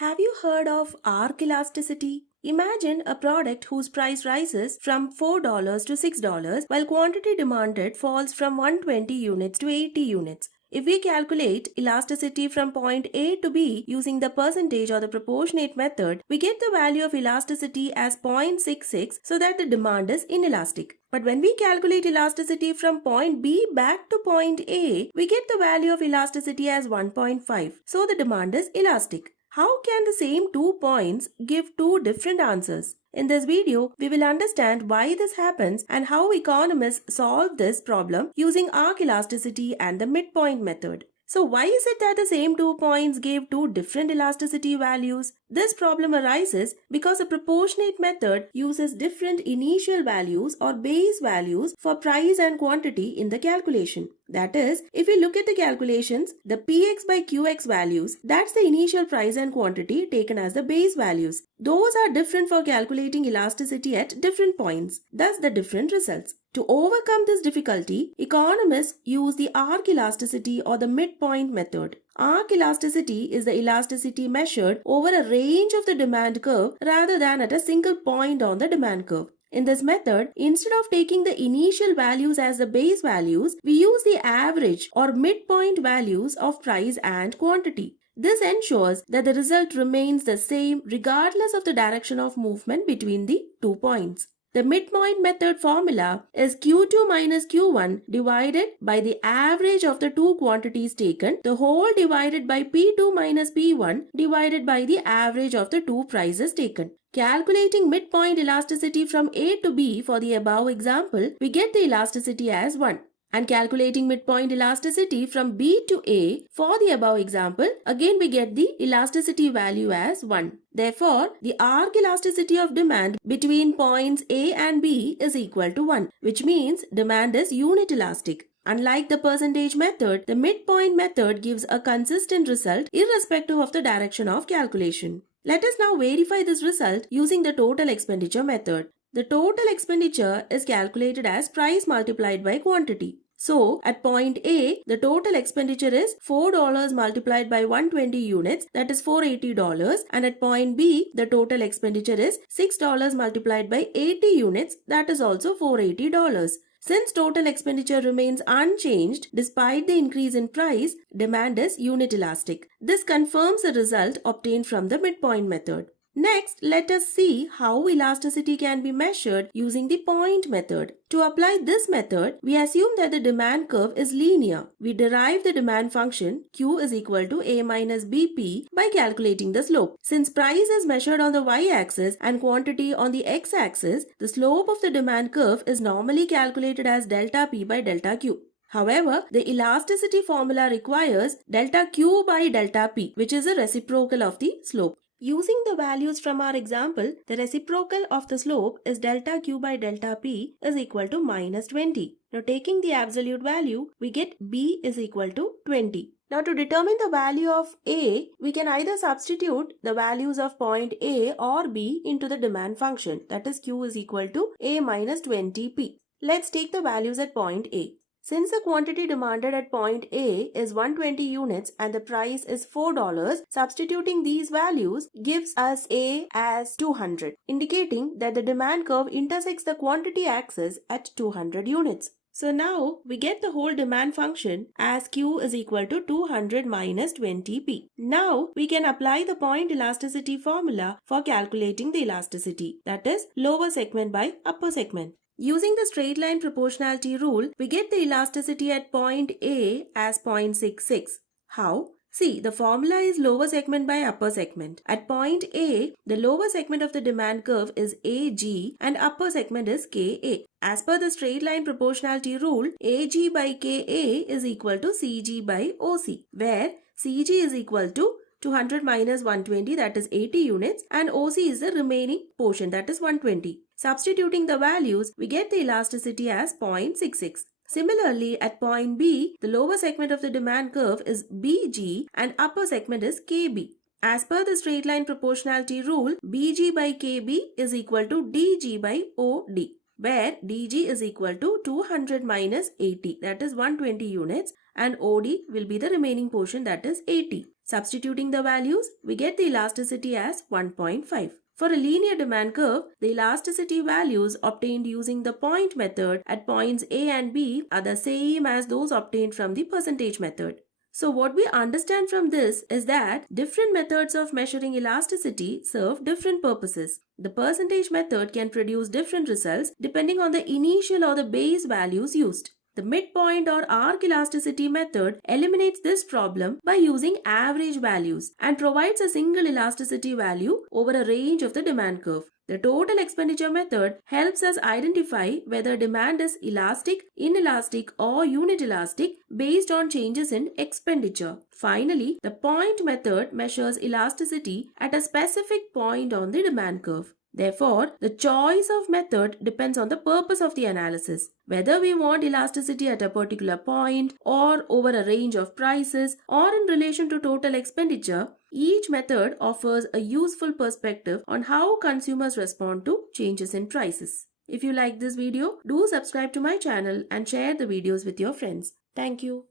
Have you heard of arc elasticity? Imagine a product whose price rises from $4 to $6 while quantity demanded falls from 120 units to 80 units. If we calculate elasticity from point A to B using the percentage or the proportionate method, we get the value of elasticity as 0.66 so that the demand is inelastic. But when we calculate elasticity from point B back to point A, we get the value of elasticity as 1.5 so the demand is elastic. How can the same 2 points give two different answers? In this video, we will understand why this happens and how economists solve this problem using arc elasticity and the midpoint method. So why is it that the same 2 points give two different elasticity values? This problem arises because the proportionate method uses different initial values or base values for price and quantity in the calculation. That is, if we look at the calculations, the Px by Qx values, that's the initial price and quantity taken as the base values. Those are different for calculating elasticity at different points, thus the different results. To overcome this difficulty, economists use the arc elasticity or the midpoint method. Arc elasticity is the elasticity measured over a range of the demand curve rather than at a single point on the demand curve. In this method, instead of taking the initial values as the base values, we use the average or midpoint values of price and quantity. This ensures that the result remains the same regardless of the direction of movement between the 2 points. The midpoint method formula is Q2 minus Q1 divided by the average of the two quantities taken, the whole divided by P2 minus P1 divided by the average of the two prices taken. Calculating midpoint elasticity from A to B for the above example, we get the elasticity as 1. And calculating midpoint elasticity from B to A for the above example, again we get the elasticity value as 1. Therefore, the arc elasticity of demand between points A and B is equal to 1, which means demand is unit elastic. Unlike the percentage method, the midpoint method gives a consistent result irrespective of the direction of calculation. Let us now verify this result using the total expenditure method. The total expenditure is calculated as price multiplied by quantity. So, at point A, the total expenditure is $4 multiplied by 120 units, that is $480, and at point B, the total expenditure is $6 multiplied by 80 units, that is also $480. Since total expenditure remains unchanged despite the increase in price, demand is unit elastic. This confirms the result obtained from the midpoint method. Next, let us see how elasticity can be measured using the point method. To apply this method, we assume that the demand curve is linear. We derive the demand function Q is equal to A minus BP by calculating the slope. Since price is measured on the y-axis and quantity on the x-axis, the slope of the demand curve is normally calculated as delta P by delta Q. However, the elasticity formula requires delta Q by delta P, which is a reciprocal of the slope. Using the values from our example, the reciprocal of the slope is delta Q by delta P is equal to minus 20. Now taking the absolute value, we get B is equal to 20. Now to determine the value of A, we can either substitute the values of point A or B into the demand function, that is Q is equal to A minus 20P. Let's take the values at point A. Since the quantity demanded at point A is 120 units and the price is $4, substituting these values gives us A as 200, indicating that the demand curve intersects the quantity axis at 200 units. So now we get the whole demand function as Q is equal to 200 minus 20P. Now we can apply the point elasticity formula for calculating the elasticity, that is lower segment by upper segment. Using the straight line proportionality rule, we get the elasticity at point A as 0.66. How? See, the formula is lower segment by upper segment. At point A, the lower segment of the demand curve is AG and upper segment is KA. As per the straight line proportionality rule, AG by KA is equal to CG by OC, where CG is equal to 200 minus 120, that is 80 units, and OC is the remaining portion, that is 120. Substituting the values, we get the elasticity as 0.66. Similarly, at point B, the lower segment of the demand curve is BG and upper segment is KB. As per the straight line proportionality rule, BG by KB is equal to DG by OD, where DG is equal to 200 minus 80, that is 120 units, and OD will be the remaining portion, that is 80. Substituting the values, we get the elasticity as 1.5. For a linear demand curve, the elasticity values obtained using the point method at points A and B are the same as those obtained from the percentage method. So what we understand from this is that different methods of measuring elasticity serve different purposes. The percentage method can produce different results depending on the initial or the base values used. The midpoint or arc elasticity method eliminates this problem by using average values and provides a single elasticity value over a range of the demand curve. The total expenditure method helps us identify whether demand is elastic, inelastic, or unit elastic based on changes in expenditure. Finally, the point method measures elasticity at a specific point on the demand curve. Therefore, the choice of method depends on the purpose of the analysis. Whether we want elasticity at a particular point or over a range of prices or in relation to total expenditure, each method offers a useful perspective on how consumers respond to changes in prices. If you like this video, do subscribe to my channel and share the videos with your friends. Thank you.